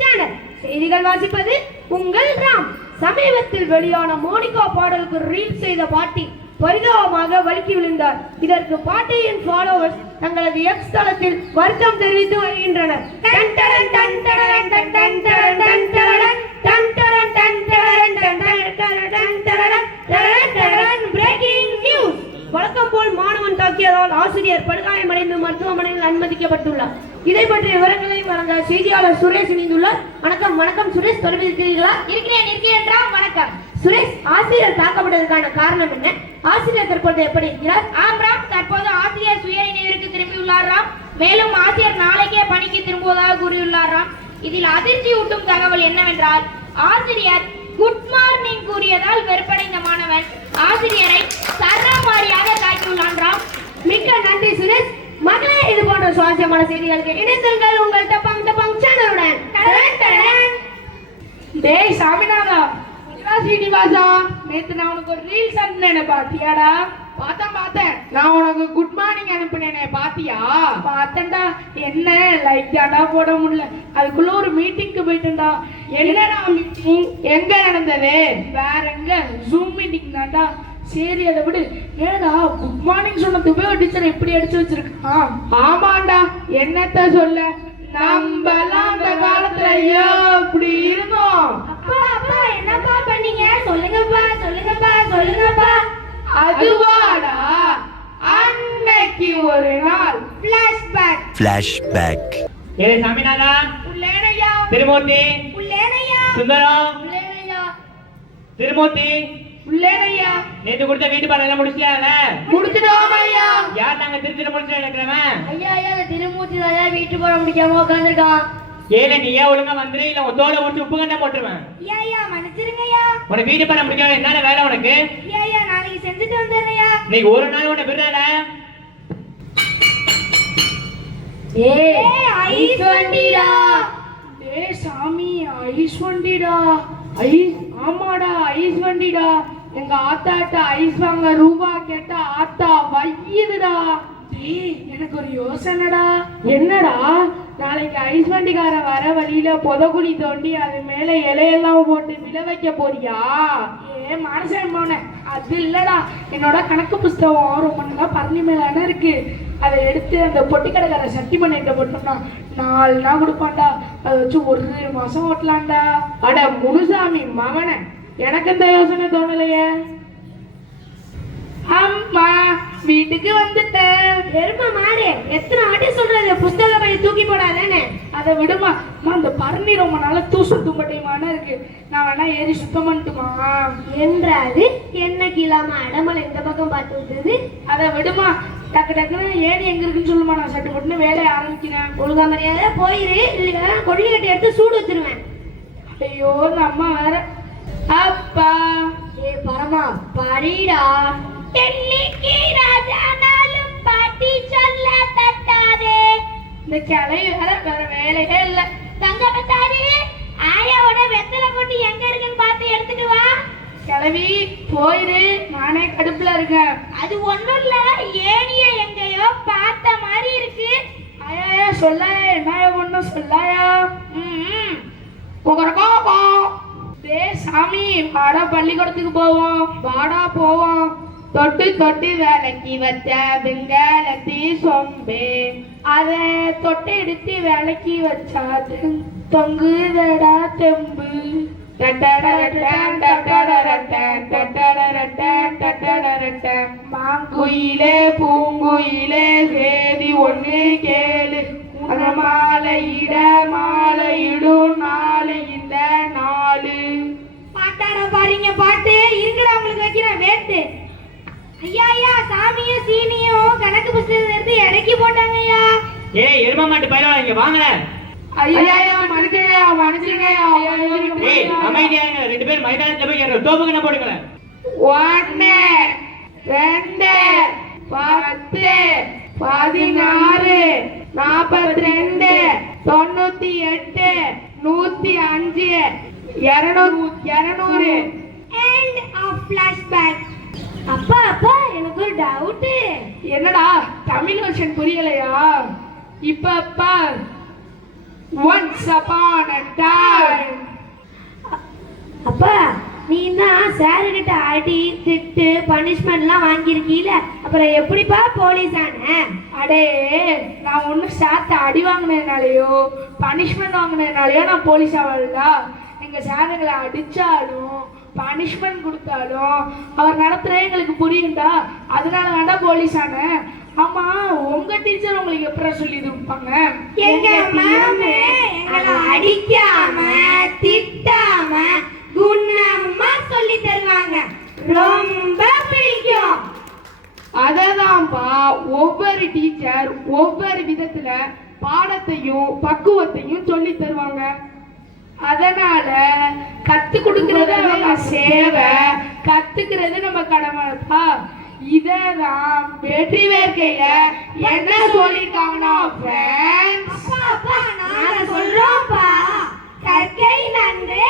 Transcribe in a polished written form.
Channel. செய்திகள் வாசிப்பது உங்கள் ராம். சமீபத்தில் வெளியான மோனிகா பாடலுக்கு ரீல் செய்த பாட்டி பரிதாபமாக வழுக்கி விழுந்தார். இதற்கு பாட்டியின் ஃபாலோவர்ஸ் தங்களது எக்ஸ் தளத்தில் வருத்தம் தெரிவித்து வருகின்றனர். வழக்கம் போல் மாணவன் தாக்கியதால் ஆசிரியர் படுகாயமடைந்து மருத்துவமனையில் அனுமதிக்கப்பட்டுள்ளார். இதை பற்றிய விவரங்களை வழங்க செய்தியாளர் சுரேஷ் இணைந்துள்ளார். வணக்கம் சுரேஷ், தொடர்பில் இருக்கிறீர்களா? இருக்கிறேன். வணக்கம் சுரேஷ், ஆசிரியர் தாக்கப்பட்டதற்கான காரணம் என்ன? ஆசிரியர் தற்போது எப்படி இருக்கிறார்? ராம், தற்போது ஆசிரியர் சுய நினைவிற்கு திரும்பியுள்ளார் ராம். மேலும் ஆசிரியர் நாளைக்கே பணிக்கு திரும்புவதாக கூறியுள்ளார் ராம். இதில் அதிர்ச்சி ஊட்டும் தகவல் என்னவென்றால், ஆசிரியர் குட் மார்னிங் கூறியதால் வெறுப்படைந்த மாணவன் ஆசிரியரை சரமாரியாக தாக்கியுள்ளான் ராம். மிக்க நன்றி சுரேஷ். மகளே, இது போன்ற சுவாரஸ்யமான செய்திகளுக்கு இணைந்திருங்கள் உங்கள் டப்பாங் சேனலுடன். டேய் சாமிநாதா, ஸ்ரீனிவாசா, நேத்து நான் உனக்கு ஒரு ரீல்ஸ் அனுப்பினேனே, பாத்தியாடா? பார்த்தேன். நான் உனக்கு குட் மார்னிங் அனுப்பினேனே, பாத்தியா? பார்த்தேன்டா. என்ன லைக் தாண்டா போட முடியல. அதுக்குள்ள ஒரு மீட்டிங்க்கு போயிட்டேன்டா. என்னடா மீட்டிங்? எங்க நடந்தது? வேற எங்க, ஜூம் மீட்டிங் தான்டா. சரி, அதை விடு. ஏடா குட் மார்னிங் சொன்னது போய் டீச்சர் எப்படி அடிச்சு வச்சிருக்கான்? ஆமாண்டா, என்னத்த சொல்ல, நம்மலாம் அந்த காலத்துல எப்படி இருந்தோம். அப்பா என்னப்பா பண்ணீங்க? சொல்லுங்கப்பா. அதுவாடா, அன்னைக்கு ஒரு நாள் ஃபிளாஷ்பேக். ஏ சாமிநாதா, உள்ளேனையா, திருமூர்த்தி, உள்ளேனையா, சுந்தரம், உள்ளேனையா, திருமூர்த்தி, உள்ளேனையா. நேத்து கொடுத்த வீட்டு பாடம் எல்லாம் முடிச்சியால? முடிச்சிட்டோம் ஐயா. யார் நாங்க திருச்சி முடிச்சு எடுக்கிறவன்? ஐயா, திருமூர்த்தி தாயா வீட்டு போட முடிக்காம உட்காந்துருக்கான். ஏல நீ ஏன் ஒழுங்கா வந்துரு, இல்ல உன் தோலை முடிச்சு உப்பு கண்டா போட்டுருவேன். ஐயா மன்னிச்சிருங்கய்யா. உனக்கு வீட்டு பாடம் முடிக்காம என்னால வேலை உனக்கு? ஐயா நாளைக்கு செஞ்சுட்டு வந்துடுறேயா. இன்னைக்கு ஒரு நாள் உன்னை விடுறால. ஐஸ் வண்டிடா. டேய் சாமி, ஐஸ் வண்டிடா. ஆமாடா, ஐஸ் வண்டிடா. எங்க ஆத்தாட்ட ஐஸ் வாங்க ரூபா கேட்டா ஆத்தா வையுதுடா. டேய், எனக்கு ஒரு யோசனைடா. என்னடா? நாளைக்கு ஐஸ் வண்டிக்கார வர வழியில புதகுழி தோண்டி அது மேல இலையெல்லாம் போட்டு விழ வைக்க போறியா? மனசன் போன அது இல்லடா. என்னோட கணக்கு புஸ்தகம் ரொம்ப நல்லா பரணி மேலான இருக்கு. அதை எடுத்து அந்த பொட்டி கடைக்கார சட்டி பண்ணிட்ட போட்டோம்னா 4 நாள் கொடுப்பான்டா. அதை வச்சு 1 மாசம் ஓட்டலாம்டா. அட முனுசாமி மகன, எனக்கு இந்த யோசனை தோணலையே. அம்மா, வீட்டுக்கு வந்துட்டேன். எருமை மாடு, எத்தனை வாட்டி சொல்றது புஸ்தக பை தூக்கி போடாதானே? அதை விடுமா. அந்த பரணி ரொம்ப நாள தூசு தும்பட்டையுமான இருக்கு. நான் வேணா ஏறி சுத்தம் பண்ணட்டுமா? என்றாது என்ன கீழாம அடமலை இந்த பக்கம் பார்த்து விட்டுது. அதை விடுமா. டக்குன்னு ஏறி எங்க இருக்குன்னு சொல்லுமா. நான் சட்டு போட்டுன்னு வேலையை ஆரம்பிக்கிறேன். ஒழுங்கா மரியாதை போயிரு, இல்ல கொள்ளி கட்டி எடுத்து சூடு வச்சிருவேன். ஐயோ, இந்த அம்மா வேற. அப்பா, பரமா படிடா. டெல்லிக்கு ராஜானாலும் பாட்டி சொல்ல தட்டாதே. இந்த கிளை வேற வேலையே இல்ல. தங்க பத்தாது, ஆயாவோட வெத்தலை போட்டு எங்க இருக்குன்னு பார்த்து எடுத்துட்டு வா. கிளவி போயிரு, நானே கடுப்புல இருக்கேன். அது ஒண்ணும் இல்ல, ஏனிய எங்கேயோ பார்த்த மாதிரி இருக்கு. ஆயா சொல்லாயா, என்ன ஒண்ணும் சொல்லாயா. டே சாமி, வாடா பள்ளிக்கூடத்துக்கு போவோம். வாடா போவோம். தொட்டு வேலைக்கு வச்ச வெங்காலத்தி சொம்பே, அத தொட்டு எடுத்து வேலைக்கு வச்சா தொங்குதடா தெம்பு. மாங்குயிலே பூங்குயிலே சேதி ஒண்ணு கேளு, அந்த மாலையிடும் நாளை இந்த நாளு. பாட்டாட பாருங்க, பாட்டு இருக்குடா உங்களுக்கு வைக்கிறேன் வேட்டு. ஐயா சாமியும் சீனியும் கணக்கு புஸ்தகத்தை எடுத்து இறக்கி போட்டாங்க ஐயா. ஏய் எரும மாட்டு பையனா, இங்க வாங்கல. ஐயா மனுஷங்க அமைதியா இருங்க. 2 பேரும் மைதானத்துல போய் தோப்பு கண்ண போடுங்க. 1 2 10 16 42 98 105 200. End of flashback. அப்பா எனக்கு ஒரு டவுட். என்னடா தமிழ் வெர்ஷன் புரியலையா? இப்ப ஒன்ஸ் அப்பான் a time. அப்பா நீ தான் சாரு கிட்ட அடி திட்டு பனிஷ்மெண்ட்லாம் வாங்கியிருக்கீல, அப்புறம் எப்படிப்பா போலீஸ் ஆன? அடே நான் ஒன்றும் சார்ட்ட அடி வாங்கினதுனாலையோ பனிஷ்மெண்ட் வாங்கினதுனாலையோ நான் போலீஸ் ஆகலடா. எங்கள் சார் எங்களை அடித்தாலும் பனிஷ்மெண்ட் கொடுத்தாலும் அவர் நடத்துகிற எங்களுக்கு புரியுண்டா, அதனால வேண்டாம் போலீஸ் ஆனேன். ஆமா உங்க டீச்சர் உங்களுக்கு எப்படி சொல்லி கொடுப்பாங்க? எங்க மேம் எங்களை அடிக்காம திட்டாம குணமா சொல்லி தருவாங்க, ரொம்ப பிடிக்கும். அததான்பா ஒவ்வொரு டீச்சர் ஒவ்வொரு விதத்துல பாடத்தையும் பக்குவத்தையும் சொல்லி தருவாங்க. அதனால கத்து கொடுக்கறது நம்ம சேவை, கத்துக்கிறது நம்ம கடமைப்பா. இததான் வெற்றி வேர்க்கையில என்ன சொல்லிருக்காங்கன்னா அப்பா நாங்க சொல்றோம்ப்பா, கற்கை நன்று